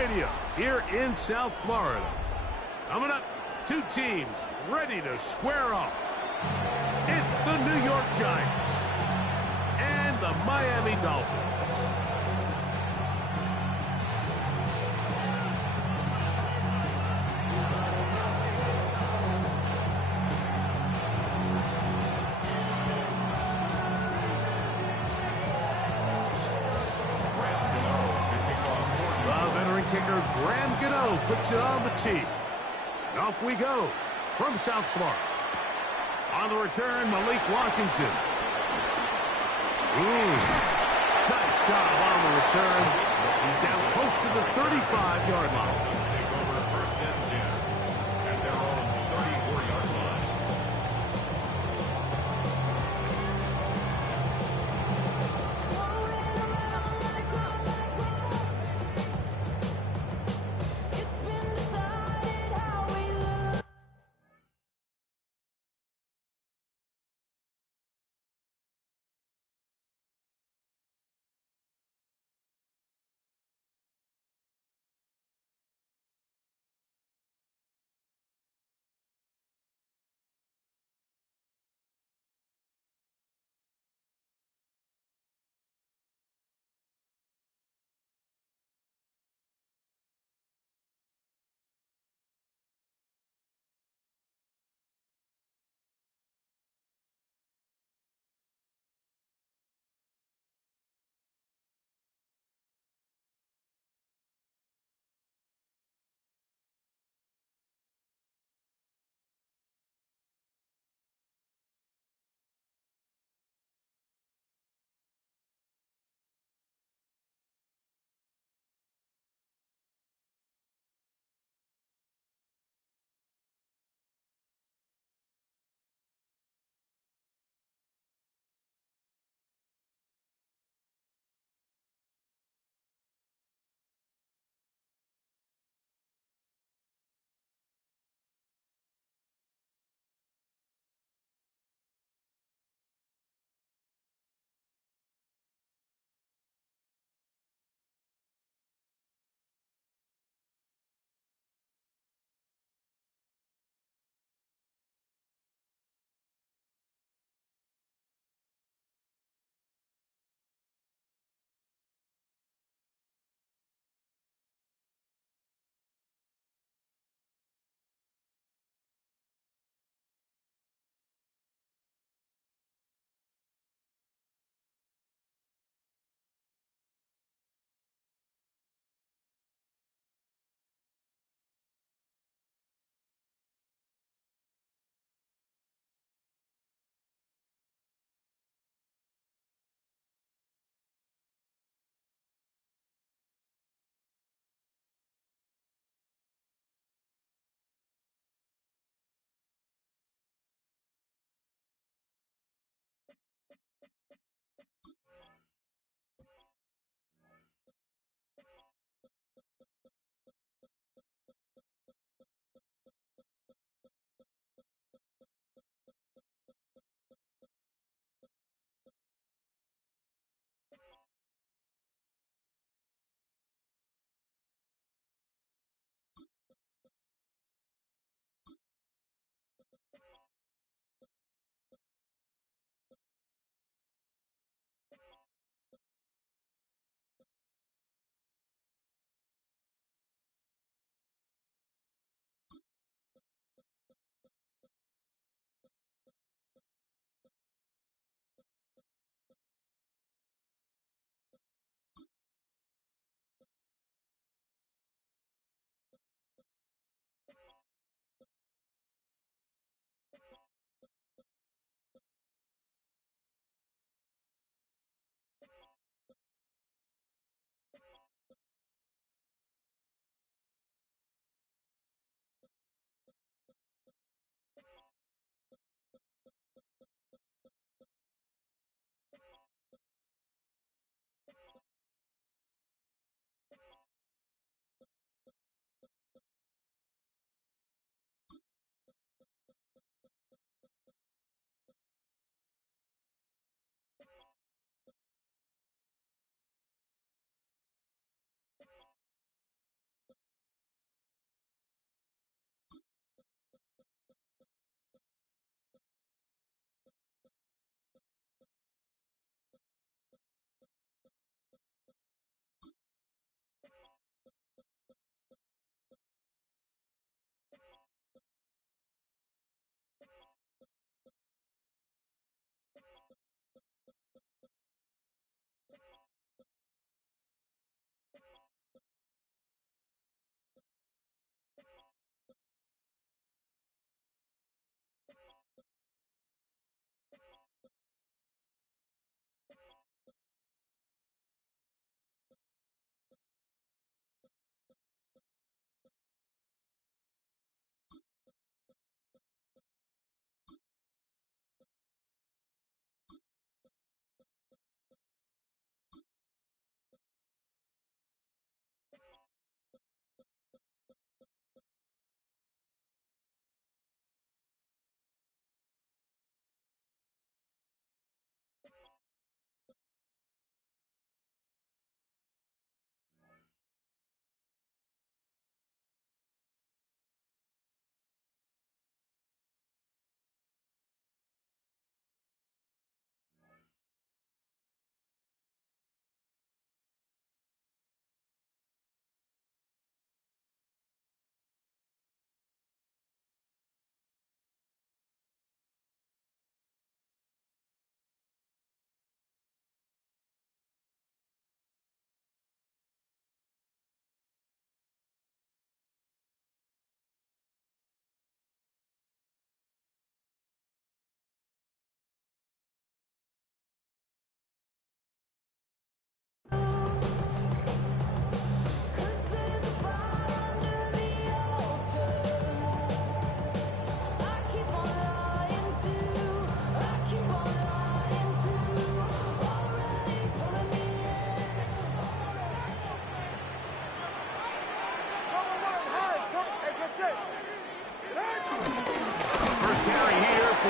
Stadium here in South Florida. Coming up, two teams ready to square off. It's the New York Giants and the Miami Dolphins. Kicker Graham Gano puts it on the tee. And off we go from South Florida. On the return, Malik Washington. Nice job on the return. He's down close to the 35-yard line. Take over first and 10. And they're on the 34-yard line.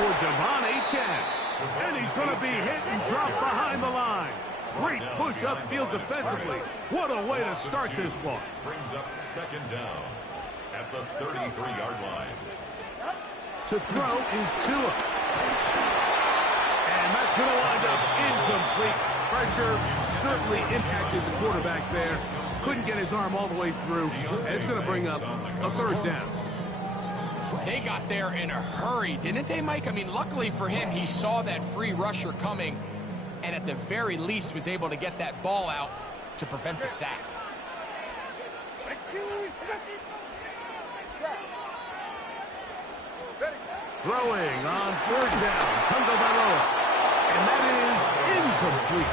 for Devon Achane. And he's going to be hit and dropped behind the line. Great push upfield defensively. What a way to start this one. Brings up second down at the 33-yard line. To throw is Tua. And that's going to wind up incomplete. Pressure certainly impacted the quarterback there. Couldn't get his arm all the way through. And it's going to bring up a third down. They got there in a hurry, didn't they, Mike? I mean, luckily for him, he saw that free rusher coming and at the very least was able to get that ball out to prevent the sack. Throwing on third down, Tagovailoa. And that is incomplete.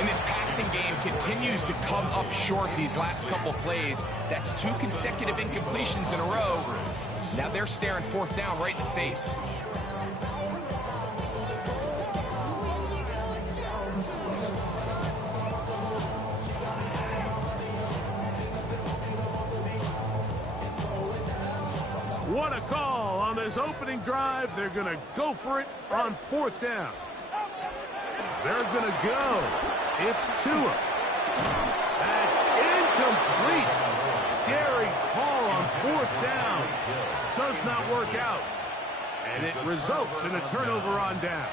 And his passing game continues to come up short these last couple plays. That's 2 consecutive incompletions in a row. Now they're staring fourth down right in the face. What a call on this opening drive. They're going to go for it on fourth down. They're going to go. It's Tua. That's incomplete. Daring call on fourth down. Does not work out. And it results in a turnover on down.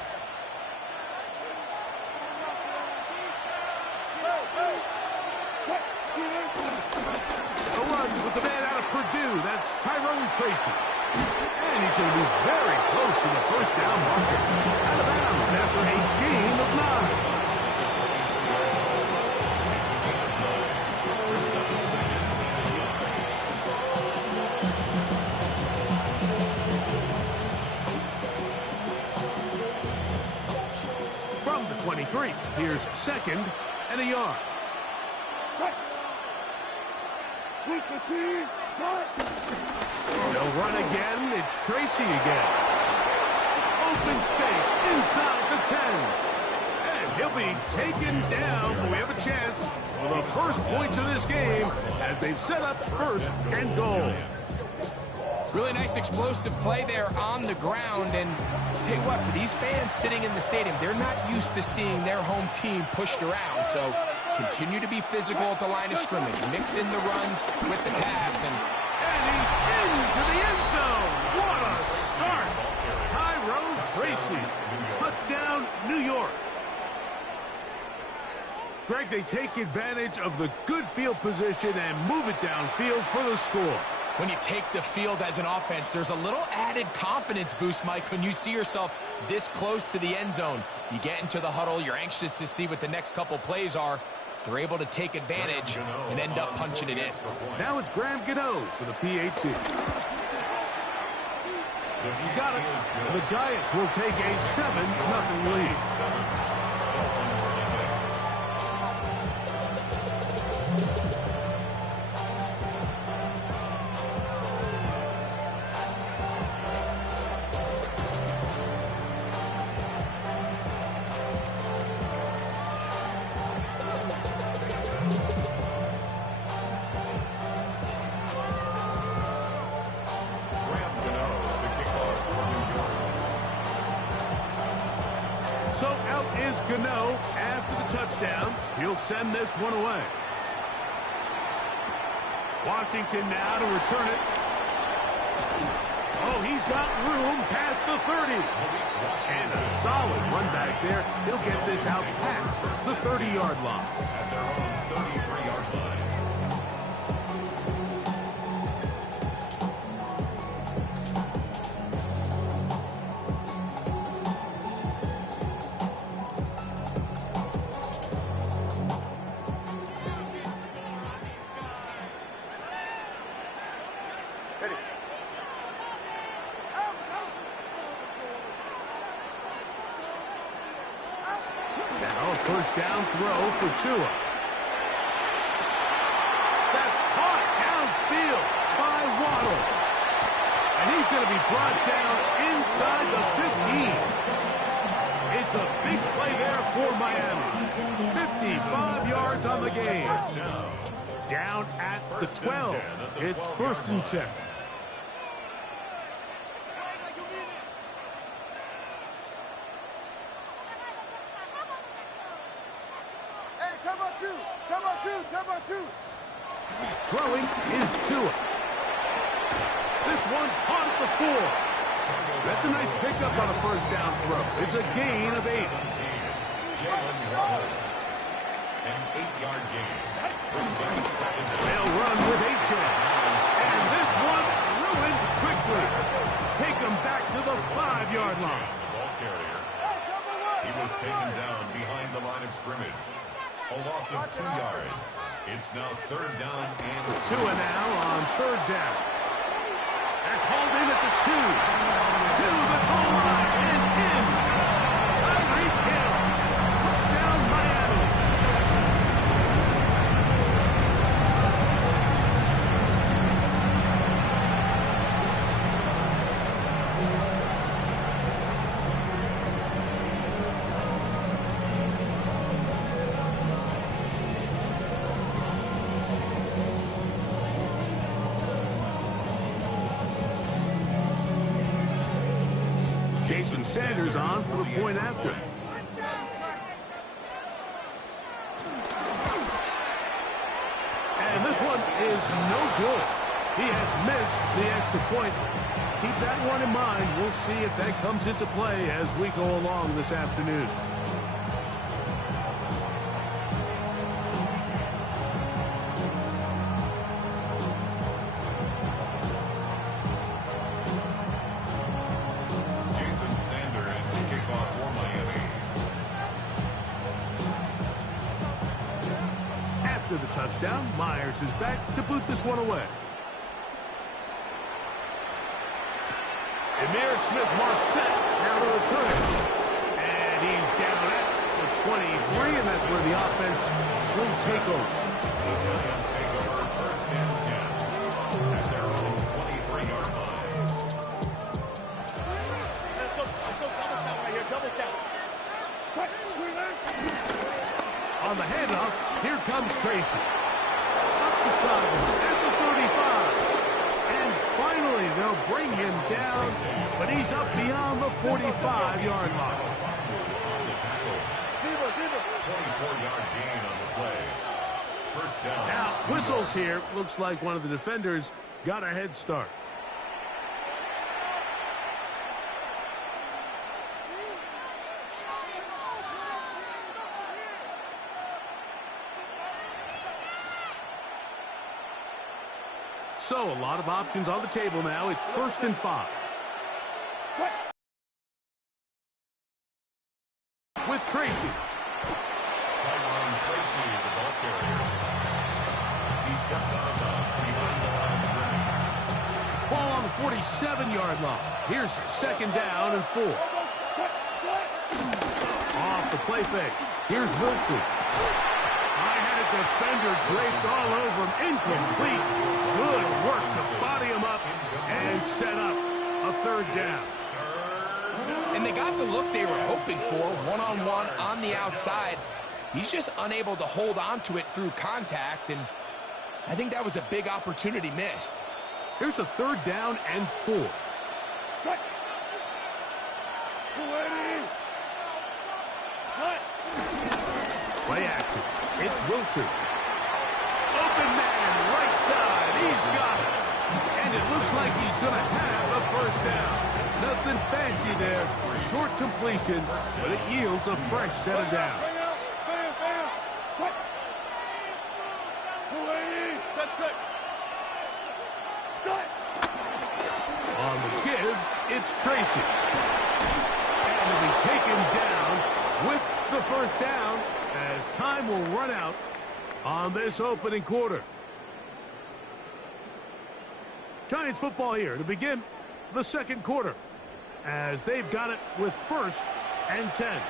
The runs with the man out of Purdue. That's Tyrone Tracy. And he's going to be very close to the first down marker. Out of bounds after a gain of 9. From the 23, here's second and a yard. They'll run again. It's Tracy again. Open space inside the 10. And he'll be taken down. But we have a chance for the first points of this game as they've set up first and goal. Really nice explosive play there on the ground. And tell you what, for these fans sitting in the stadium, they're not used to seeing their home team pushed around. So continue to be physical at the line of scrimmage. Mix in the runs with the pass. And he's into the end zone. What a start. Tyrone Tracy. Touchdown, New York. Greg, they take advantage of the good field position and move it downfield for the score. When you take the field as an offense, there's a little added confidence boost, Mike, when you see yourself this close to the end zone. You get into the huddle, you're anxious to see what the next couple plays are. They're able to take advantage and end up punching it in. Now it's Graham Gano for the PAT. He's got it. And the Giants will take a 7-0 lead. So out is Gano after the touchdown. He'll send this one away. Washington now to return it. Oh, he's got room past the 30. And a solid run back there. He'll get this out past the 30-yard line. At their own 33-yard line. First down throw for Tua. That's caught downfield by Waddle. And he's going to be brought down inside the 15. It's a big play there for Miami. 55 yards on the game. Down at the 12. It's first and 10. throwing is Tua. This one caught at the 4. That's a nice pickup on a first down throw. It's a gain of 8. An 8-yard gain. They'll run with H.M. And this one ruined quickly. Take them back to the 5-yard line. The ball carrier. He was taken down behind the line of scrimmage. A loss of 2 yards. It's now third down and 2 now on third down. That's hauled in at the 2. To the goal line and in. Tyreek Hill. Touchdown Miami. Jason Sanders on for the point after. And this one is no good. He has missed the extra point. Keep that one in mind. We'll see if that comes into play as we go along this afternoon. After the touchdown, Myers is back to boot this one away. Emir Smith-Marset now to return. And he's down at the 23, and that's where the offense will take over. The Giants take over first and 10 at their own 23-yard line. On the handoff, here comes Tracy. Up the sideline at the 35. And finally, they'll bring him down, but he's up beyond the 45-yard line. 24-yard gain on the play. First down. Now, whistles here. Looks like one of the defenders got a head start. So, a lot of options on the table now. It's 1st and 5. With Tracy. Tracy, the ball carrier. He steps out of bounds behind the line of scrimmage. Ball on the 47-yard line. Here's 2nd down and 4. Off the play fake. Here's Wilson. I had a defender draped all over him. Incomplete. Good work to body him up and set up a 3rd down. And they got the look they were hoping for, one-on-one on the outside. He's just unable to hold on to it through contact, and I think that was a big opportunity missed. Here's a 3rd down and 4. Play action. It's Wilson. Open man, right side. He's got it. And it looks like he's going to have a 1st down. Nothing fancy there. Short completion, but it yields a fresh set of downs. On the give, it's Tracy. And will be taken down with the 1st down as time will run out on this opening quarter. Giants football here to begin the 2nd quarter as they've got it with 1st and 10.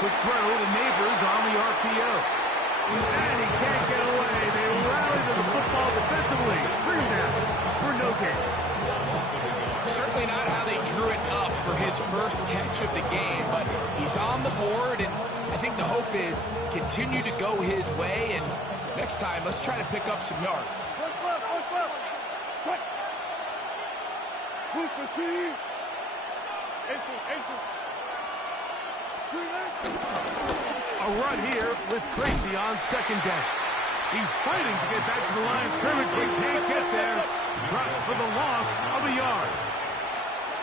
Quick throw to Neighbors on the RPO. And he can't get away. They rally to the football defensively. Bring him down for no gain. Certainly not how they drew it up for his first catch of the game, but he's on the board, and I think the hope is continue to go his way, and next time, let's try to pick up some yards. A run here with Tracy on second down. He's fighting to get back to the line of scrimmage, but can't get there. Dropped for the loss of a yard.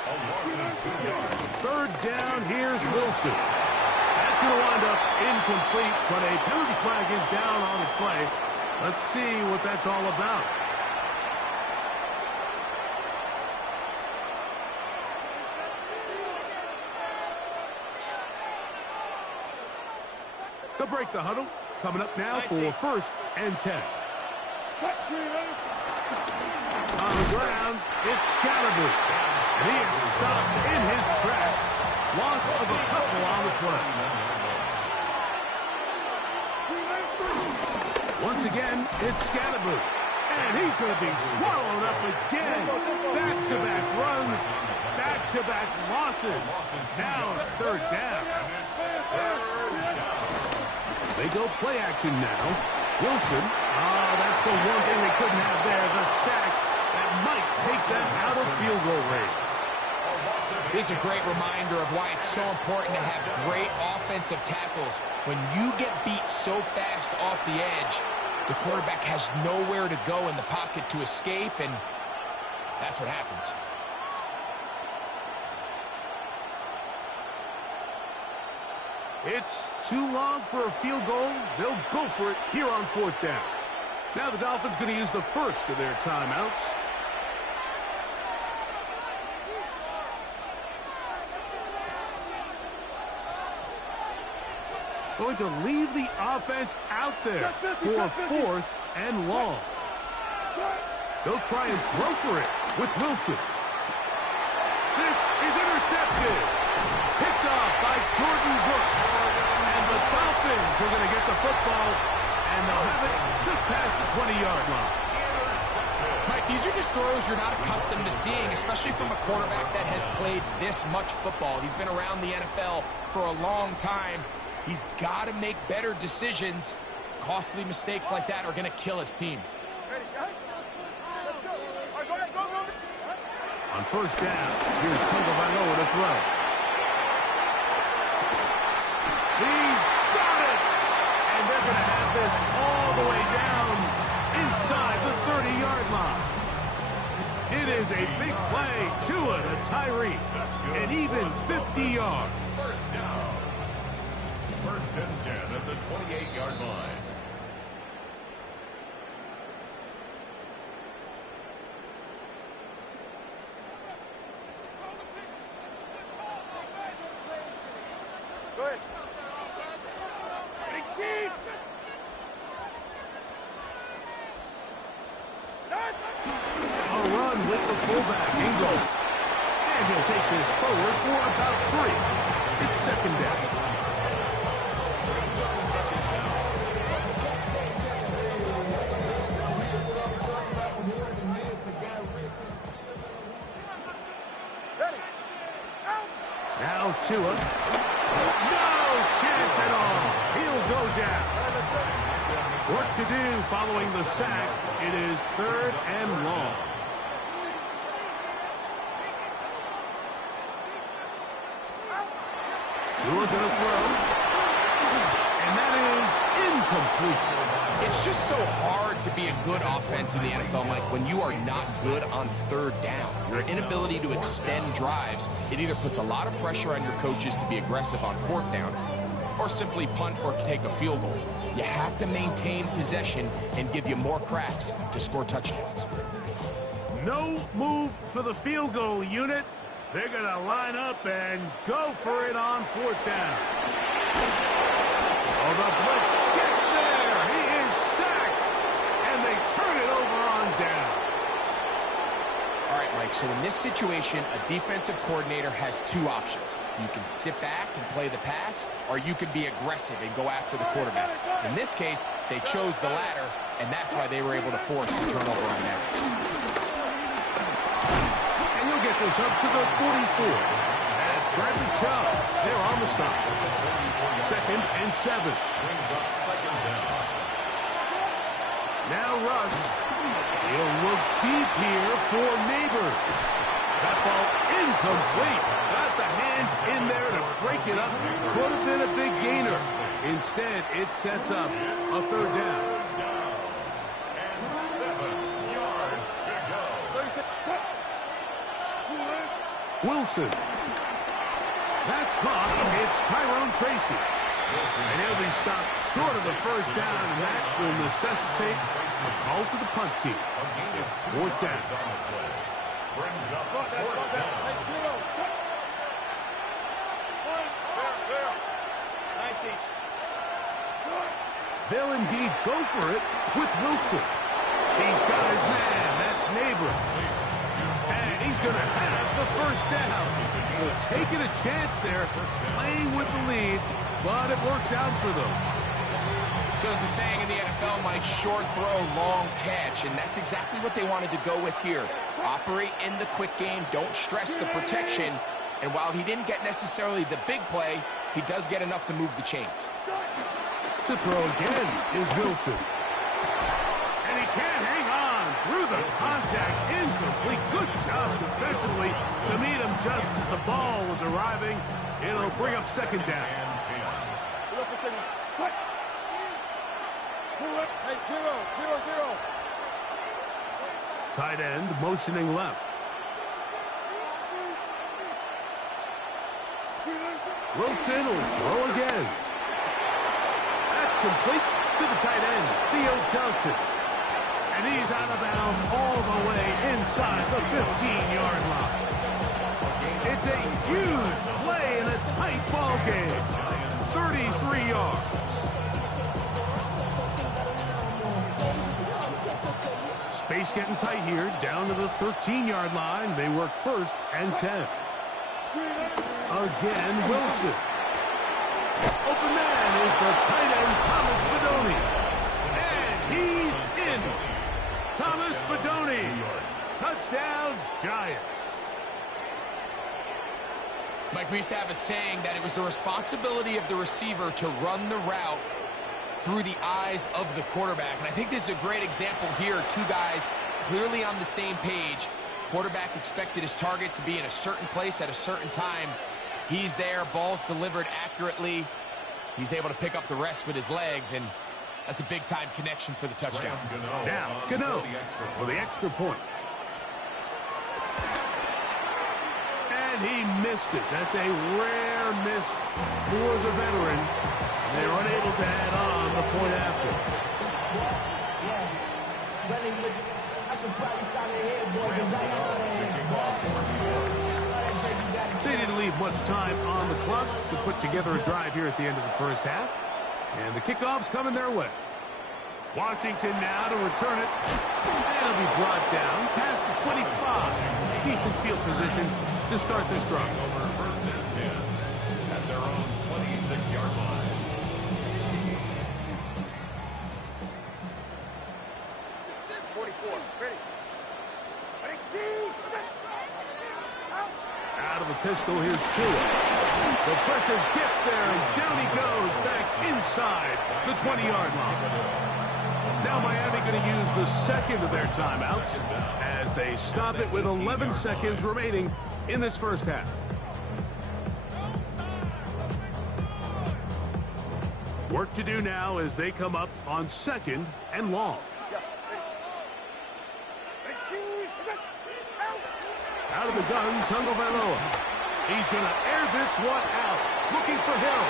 A loss of 2 yards. Third down, here's Wilson. That's going to wind up incomplete, but a penalty flag is down on the play. Let's see what that's all about. They'll break the huddle. Coming up now for 1st and 10. On the ground, it's Scalaboo. And he is stopped in his tracks. Loss of a couple on the play. Once again, it's Scalaboo. And he's going to be swallowed up again. Back-to-back runs, back-to-back losses. Now it's 3rd down. They go play action now. Wilson. Oh, that's the one thing they couldn't have there. The sack that might take them out of field goal range. This is a great reminder of why it's so important to have great offensive tackles. When you get beat so fast off the edge, the quarterback has nowhere to go in the pocket to escape, and that's what happens. It's too long for a field goal. They'll go for it here on 4th down. Now the Dolphins going to use the first of their timeouts. Going to leave the offense out there for 4th and long. They'll try and throw for it with Wilson. This is intercepted. Picked off by Jordan Brooks. And the Dolphins are going to get the football, and they'll have it just past the 20-yard line. Mike, these are just throws you're not accustomed to seeing, especially from a quarterback that has played this much football. He's been around the NFL for a long time. He's got to make better decisions. Costly mistakes like that are going to kill his team. On 1st down, here's Tagovailoa to throw. He's got it! And they're going to have this all the way down inside the 30-yard line. It is a big play. Tua to Tyree. And even 50 yards. 1st down. 1st and 10 at the 28-yard line. A run with the fullback, Ingo. And he'll take this forward for about 3. It's 2nd down. Now Tua. No chance at all. He'll go down. Work to do following the sack. It is 3rd and long. Tua going to throw. And that is incomplete. It's just so hard to be a good offense in the NFL, Mike, when you are not good on 3rd down. Your inability to extend drives, it either puts a lot of pressure on your coaches to be aggressive on 4th down or simply punt or take a field goal. You have to maintain possession and give you more cracks to score touchdowns. No move for the field goal unit. They're going to line up and go for it on 4th down. Oh, the blitz gets there. He is sacked. And they turn it over on downs. All right, Mike, so in this situation, a defensive coordinator has 2 options. You can sit back and play the pass, or you can be aggressive and go after the quarterback. In this case, they chose the latter, and that's why they were able to force the turnover on downs. And you'll get this up to the 44. That's Bradley Chubb. They're on the stop. 2nd and 7. Brings up 2nd down. Now Russ. He'll look deep here for Neighbors. That Instead, it sets up a third down. And 7 yards to go. Wilson. That's caught. It's Tyrone Tracy. And he'll be stopped short of the first down, and that will necessitate a call to the punt team. It's fourth down. Brings up fourth down. They'll indeed go for it with Wilson. He's got his man. That's Neighbor. And he's going to have the first down. So taking a chance there, playing with the lead, but it works out for them. So as the saying in the NFL, Mike, short throw, long catch, and that's exactly what they wanted to go with here. Operate in the quick game, don't stress the protection, and while he didn't get necessarily the big play, he does get enough to move the chains. To throw again is Wilson. And he can't hang on through the contact. Incomplete. Good job defensively to meet him just as the ball was arriving. It'll bring up second down. Tight end motioning left. Wilson will throw again. That's complete to the tight end, Theo Johnson. And he's out of bounds all the way inside the 15-yard line. It's a huge play in a tight ball game. 33 yards. Space getting tight here, down to the 13-yard line. They work first and 10. Again, Wilson. Open man is the tight end, Thomas Fedoni. And he's in. Thomas Fedoni. Touchdown, Giants. Mike, we used to have a saying that it was the responsibility of the receiver to run the route through the eyes of the quarterback. And I think this is a great example here. Two guys clearly on the same page. Quarterback expected his target to be in a certain place at a certain time. He's there, ball's delivered accurately. He's able to pick up the rest with his legs, and that's a big-time connection for the touchdown. Now, Gano for the extra point. And he missed it. That's a rare miss for the veteran. They're unable to add on the point after. They didn't leave much time on the clock to put together a drive here at the end of the first half. And the kickoff's coming their way. Washington now to return it. And it'll be brought down past the 25. Decent field position to start this drive. Over first and 10 at their own 26-yard line. Out of the pistol, here's Tua. The pressure gets there, and down he goes back inside the 20-yard line. Now Miami going to use the second of their timeouts as they stop it with 11 seconds remaining in this first half. Work to do now as they come up on second and long. Out of the gun, Tungo Vailoa. He's going to air this one out, looking for Hill.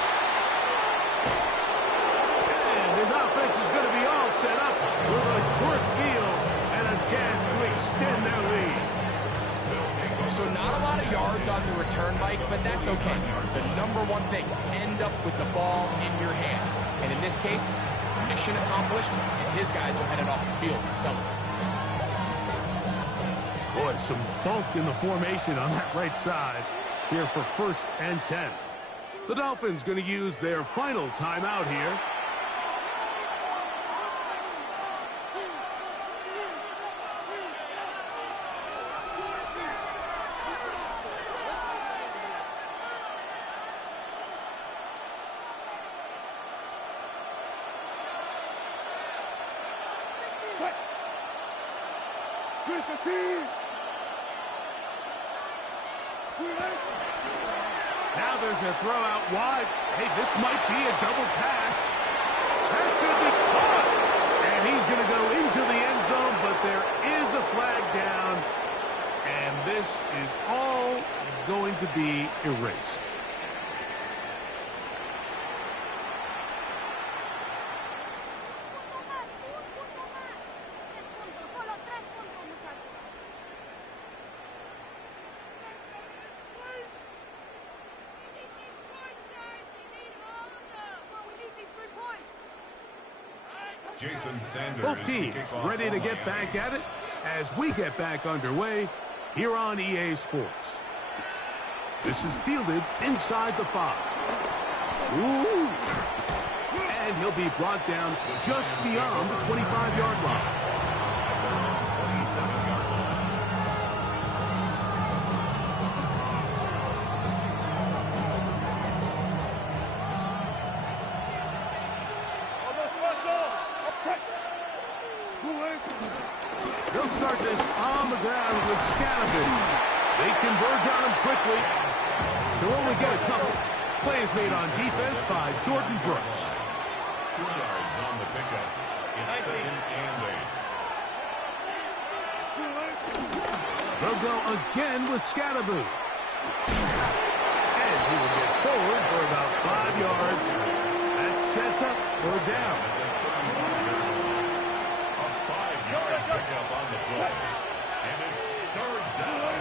And his offense is going to be all set up with a short field and a chance to extend their lead. So not a lot of yards on the return, Mike, but that's okay. The number one thing, end up with the ball in your hands. And in this case, mission accomplished, and his guys are headed off the field to celebrate. Boy, some bulk in the formation on that right side here for first and 10. The Dolphins going to use their final timeout here. Now there's a throw out wide. Hey, this might be a double pass. That's going to be caught. And he's going to go into the end zone, but there is a flag down. And this is all going to be erased. Both teams ready to get back at it as we get back underway here on EA Sports. This is fielded inside the 5. Ooh. And he'll be brought down just beyond the 25-yard line. 27-yard line. They'll start this on the ground with Scalabrine. They converge on him quickly. They'll only get a couple. Plays made on defense by Jordan Brooks. 2 yards on the pickup. It's 2nd and 8. They'll go again with Scalabrine. And he will get forward for about 5 yards. That sets up for a down. Pickup on the play. And it's 3rd down.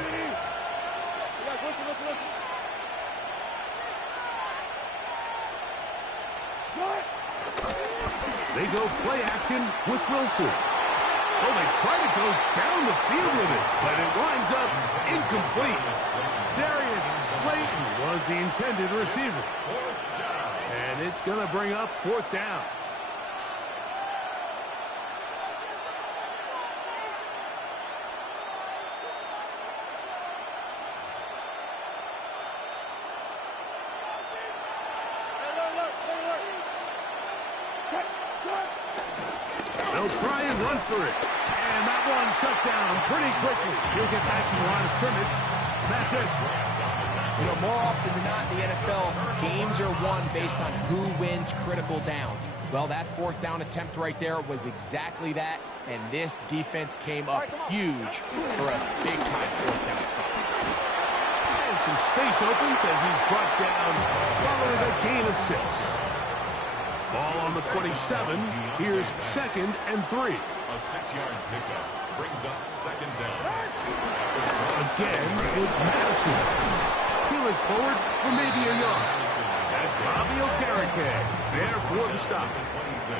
They go play action with Wilson. Oh, they try to go down the field with it, but it winds up incomplete. Darius Slayton was the intended receiver. And it's going to bring up 4th down. They'll try and run for it. And that one shut down pretty quickly. He'll get back to the line of scrimmage. That's it. You know, more often than not in the NFL, games are won based on who wins critical downs. Well, that 4th down attempt right there was exactly that, and this defense came up huge for a big-time 4th down stop. And some space opens as he's brought down following a gain of 6. Ball on the 27. Here's 2nd and 3. A 6-yard pickup brings up 2nd down. Again, it's Madison. Peeling forward for maybe a yard. That's Bobby Okereke there for the stop. 26.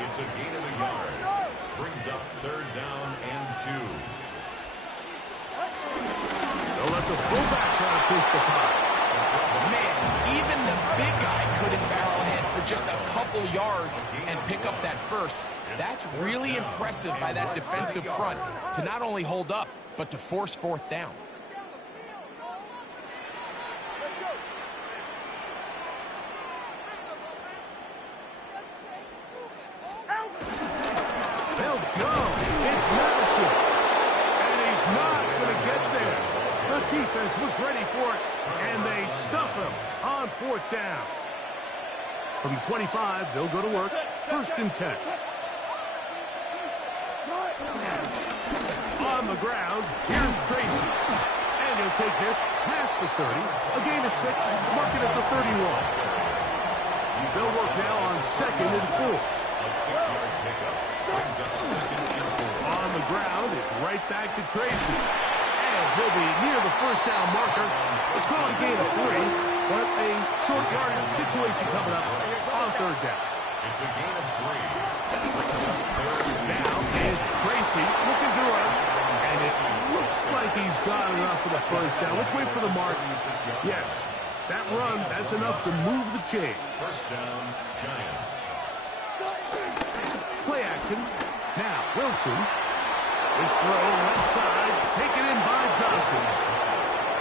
It's a gain of a yard. Brings up 3rd down and 2. They'll let the fullback try to push the puck. Man, even the big guy couldn't barrel ahead for just a couple yards and pick up that first. That's really impressive by that defensive front to not only hold up, but to force 4th down. They'll go. It's Madison. And he's not going to get there. The defense was ready for it, and they stuff him on 4th down. From the 25, they'll go to work. 1st and 10. On the ground, here's Tracy. And he'll take this past the 30. A gain of 6, mark it at the 31. They'll work now on 2nd and 4. A 6-yard pickup brings up 2nd and 4. On the ground, it's right back to Tracy. And he'll be near the 1st down marker. It's called a gain of 3, but a short yardage situation coming up on 3rd down. It's a gain of 3. Brings up 3rd down. Now it's Tracy looking to run. And it looks like he's got enough for the 1st down. Let's wait for the mark. Yes, that run, that's enough to move the chains. 1st down, Giants. Play action. Now, Wilson. This throw left side, taken in by Johnson.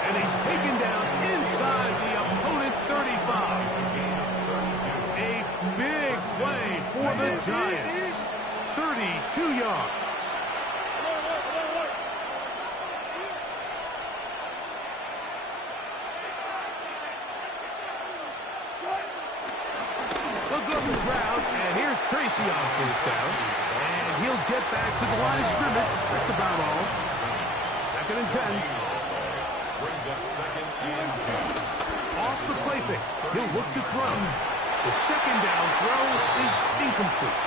And he's taken down inside the opponent's 35. A big play for the Giants. 32 yards. Tracy on first down. And he'll get back to the line of scrimmage. That's about all. 2nd and 10. Brings up 2nd and 10. Off the play fake. He'll look to throw. The 2nd down throw is incomplete.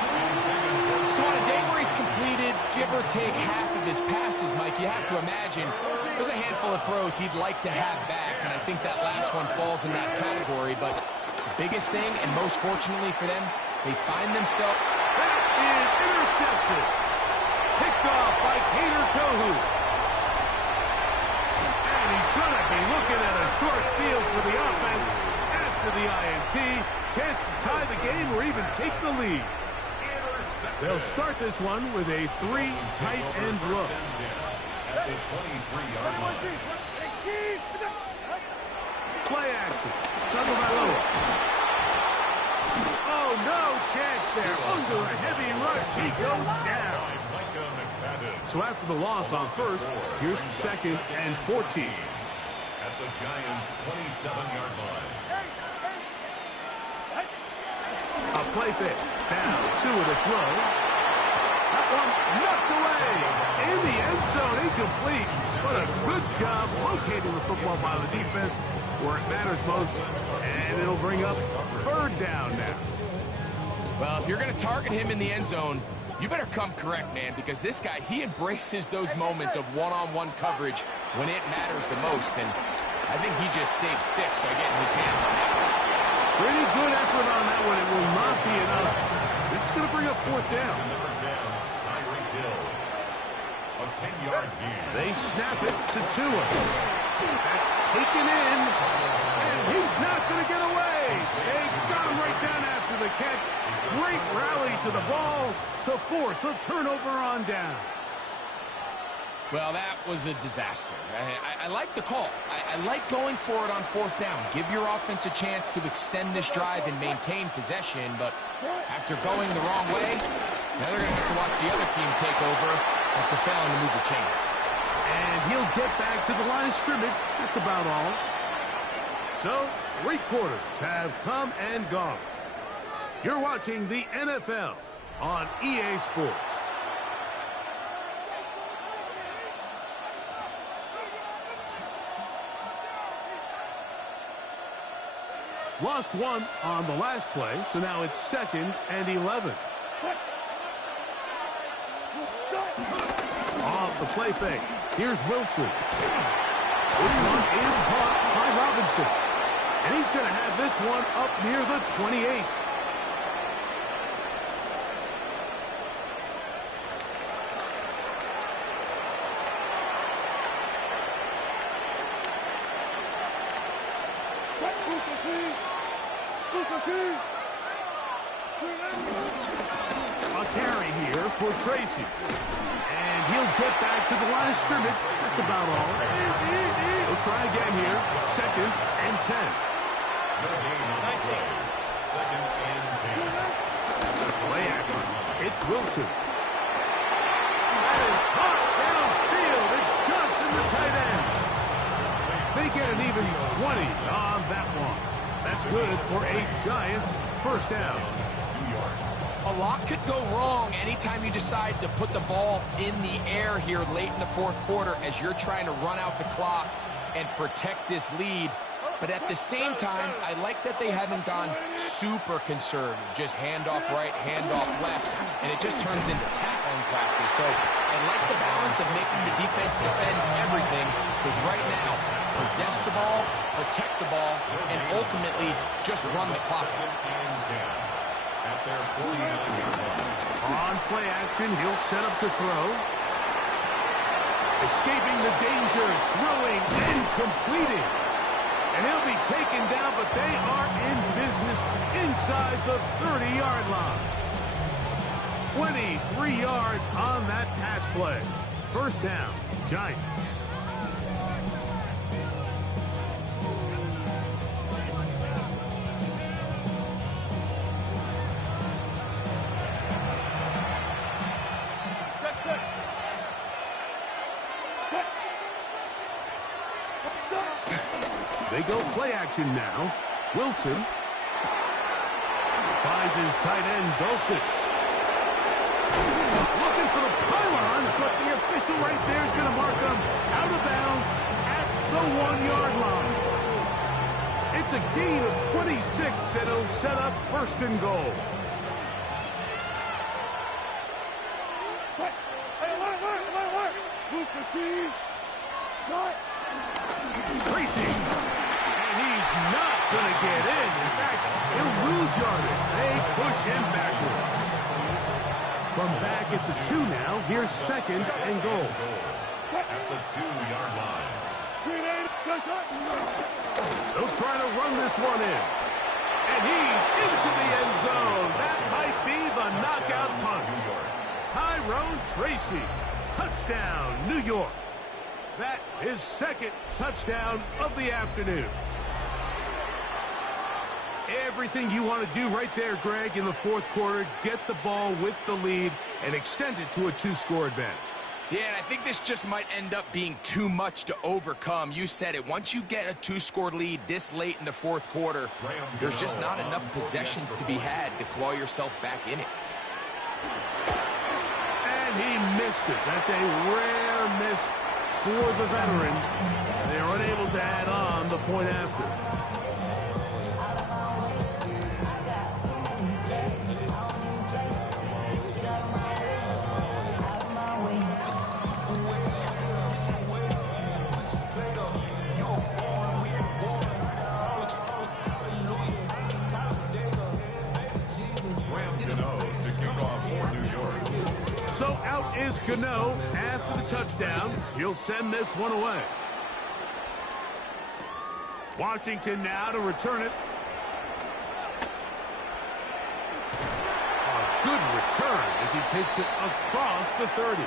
So on a day where he's completed, give or take half of his passes, Mike, you have to imagine there's a handful of throws he'd like to have back, and I think that last one falls in that category. But the biggest thing, and most fortunately for them, they find themselves... That is intercepted. Picked off by Kader Kohu. And he's going to be looking at a short field for the offense after the INT. Chance to tie the game or even take the lead. They'll start this one with a 3 tight end look. At the 23-yard line. Play action. Tagovailoa. Oh, no chance there. Under a heavy rush, he goes down. So after the loss on first, here's 2nd and 14. At the Giants' 27-yard line. A play fit. Down 2 with a throw. That one knocked away. In the end zone, incomplete. But a good job locating the football by the defense where it matters most. And it'll bring up 3rd down now. Well, if you're going to target him in the end zone, you better come correct, man, because this guy, he embraces those moments of one-on-one coverage when it matters the most. And I think he just saved 6 by getting his hands on that. Pretty good effort on that one. It will not be enough. It's going to bring up 4th down. Number 10, Tyreek Hill. A 10-yard gain. They snap it to Tua. That's taken in. And he's not going to get away. They got him right down after the catch. Great rally to the ball to force a turnover on down. Well, that was a disaster. I like the call. I like going for it on 4th down. Give your offense a chance to extend this drive and maintain possession, but after going the wrong way, now they're going to have to watch the other team take over after failing to move the chains. And he'll get back to the line of scrimmage. That's about all. So, 3 quarters have come and gone. You're watching the NFL on EA Sports. Lost 1 on the last play, so now it's 2nd and 11. Off the play fake. Here's Wilson. This one is caught by Robinson. And he's going to have this one up near the 28. A carry here for Tracy. And he'll get back to the line of scrimmage. That's about all. He'll try again here. 2nd and 10. No gain on the play. 2nd and 10. Play action. It's Wilson. That is hot downfield. It's Johnson, the tight end. They get an even 20 on that one. That's good for a Giants first down. A lot could go wrong anytime you decide to put the ball in the air here late in the 4th quarter as you're trying to run out the clock and protect this lead. But at the same time, I like that they haven't gone super conservative. Just handoff right, handoff left, and it just turns into tackling practice. So I like the balance of making the defense defend everything, because right now, possess the ball, protect the ball, and ultimately just run the clock out. At their 49-yard line. On play action, he'll set up to throw. Escaping the danger, throwing and completing. And he'll be taken down, but they are in business inside the 30-yard line. 23 yards on that pass play. First down, Giants. They go play action now. Wilson finds his tight end, Dulcich. but the official right there is going to mark him out of bounds at the 1-yard line. It's a gain of 26, and it'll set up first and goal. Tracy, and he's not going to get in. In fact, he'll lose yardage. They push him backwards. From back at the 2 now, here's second and goal. At the 2-yard line. They'll try to run this one in. And he's into the end zone. That might be the knockout punch. Tyrone Tracy. Touchdown, New York. That is second touchdown of the afternoon. Everything you want to do right there, Greg, in the fourth quarter, get the ball with the lead and extend it to a 2-score advantage. Yeah, and I think this just might end up being too much to overcome. You said it. Once you get a 2-score lead this late in the fourth quarter, there's just not enough possessions to be had to claw yourself back in it. And he missed it. That's a rare miss for the veteran. They are unable to add on the point after. So out is Gano after the touchdown. He'll send this one away. Washington now to return it. A good return as he takes it across the 30.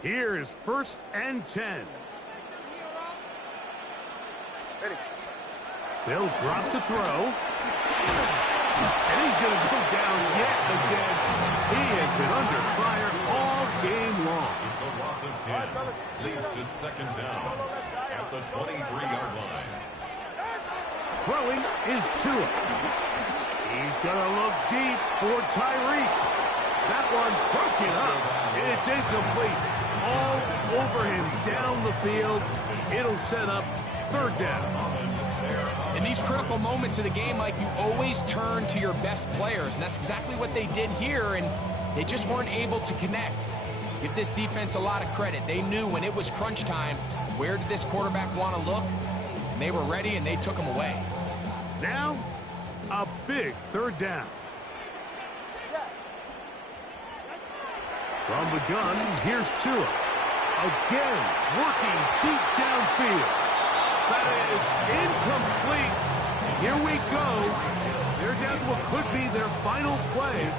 Here is first and 10. They'll drop to throw. And he's going to go down yet again. He has been under fire all game long. It's a loss of 10. Leads to second down at the 23-yard line. Throwing is Tua. He's going to look deep for Tyreek. That one broken up. It's incomplete. All over him down the field. It'll set up third down. In these critical moments of the game, Mike, you always turn to your best players, and that's exactly what they did here, and they just weren't able to connect. Give this defense a lot of credit. They knew when it was crunch time, where did this quarterback want to look, and they were ready, and they took him away. Now, a big third down. From the gun, here's Tua. Again, working deep downfield. That is incomplete. Here we go. They're down to what could be their final play.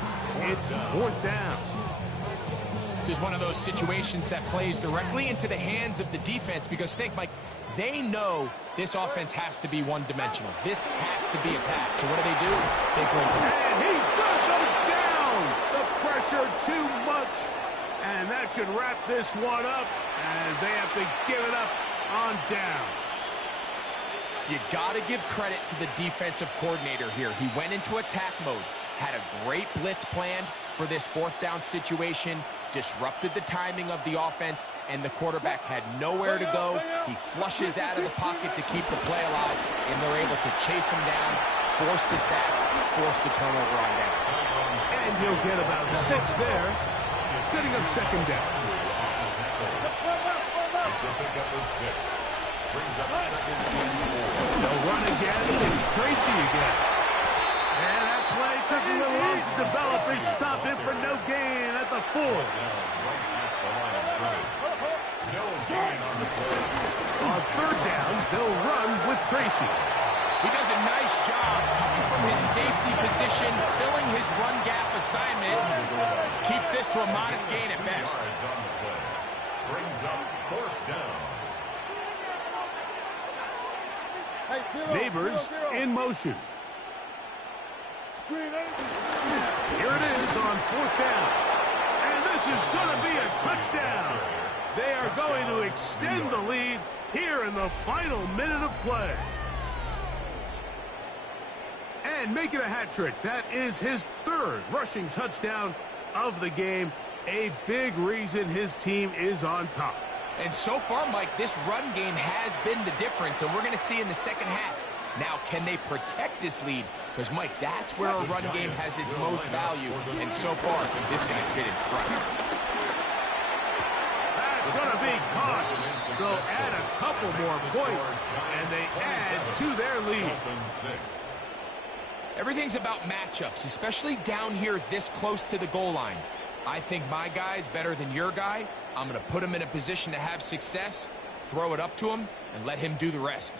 It's fourth down. This is one of those situations that plays directly into the hands of the defense because think, Mike, they know this offense has to be one-dimensional. This has to be a pass. So what do? They go. And he's going to go down. The pressure too much. And that should wrap this one up as they have to give it up on downs. You got to give credit to the defensive coordinator here. He went into attack mode, had a great blitz plan for this fourth down situation, disrupted the timing of the offense, and the quarterback had nowhere to go. He flushes out of the pocket to keep the play alive, and they're able to chase him down, force the sack, force the turnover on downs. And he'll get about 6 there, setting up second down. It's a pickup of 6. Brings up second and 4. They'll run again. It's Tracy again. And that play took a little long to develop. They stop him for no gain at the 4. Right at the line of scrimmage. No gain on the play. On third down, they'll run with Tracy. He does a nice job coming from his safety position, filling his run gap assignment. Keeps this to a modest gain at best. Brings up fourth down. Neighbors in motion. Here it is on 4th down. And this is going to be a touchdown. They are going to extend the lead here in the final minute of play. And make it a hat trick. That is his 3rd rushing touchdown of the game. A big reason his team is on top. And so far, Mike, this run game has been the difference, and we're going to see in the second half. Now, can they protect this lead? Because, Mike, that's where a run game has its most value. And so far, this guy's been incredible. That's going to be caught. So add a couple more points, and they add to their lead. Everything's about matchups, especially down here this close to the goal line. I think my guy's better than your guy. I'm going to put him in a position to have success, throw it up to him, and let him do the rest.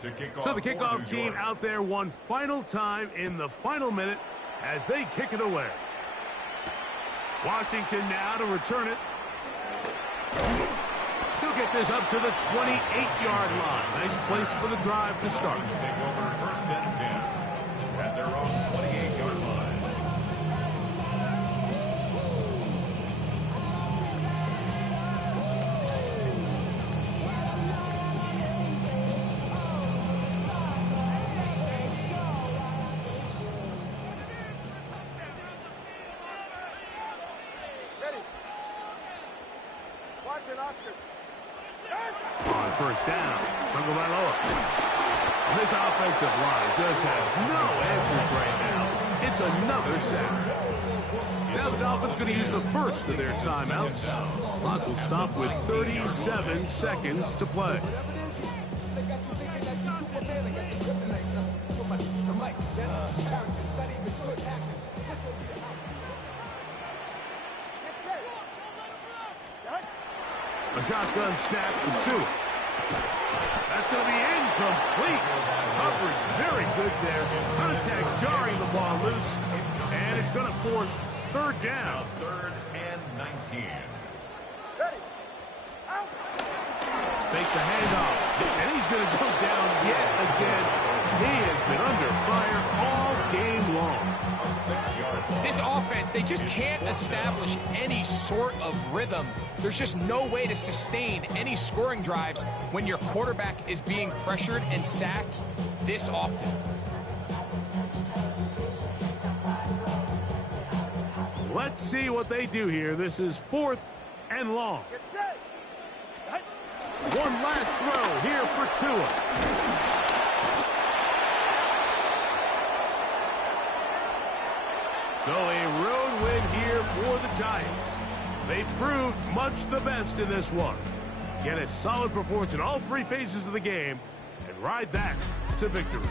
To kick off. So the kickoff team out there one final time in the final minute as they kick it away. Washington now to return it. He'll get this up to the 28-yard line. Nice place for the drive to start. Take over 1st and 10 at their own 28-yard line. On 1st down, Tagovailoa. This offensive line just has no answers right now. It's another sack. Now the Dolphins going to use the first of their timeouts. Clock will stop with 37 seconds to play. A shotgun snap to Tua. That's going to be incomplete. Coverage very good there. Contact jarring the ball loose. And it's going to force 3rd down. 3rd and 19. Fake the handoff. And he's going to go down yet again. He has been under fire all game long. This offense, they just can't establish any sort of rhythm. There's just no way to sustain any scoring drives when your quarterback is being pressured and sacked this often. Let's see what they do here. This is 4th and long. One last throw here for Tua. So a road win here for the Giants. They proved much the best in this one. Get a solid performance in all 3 phases of the game and ride that to victory.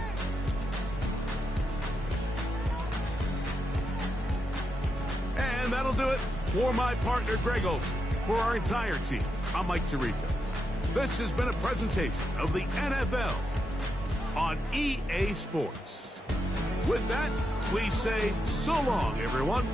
And that'll do it for my partner, Greg Olson. For our entire team, I'm Mike Tirico. This has been a presentation of the NFL on EA Sports. With that, we say so long, everyone.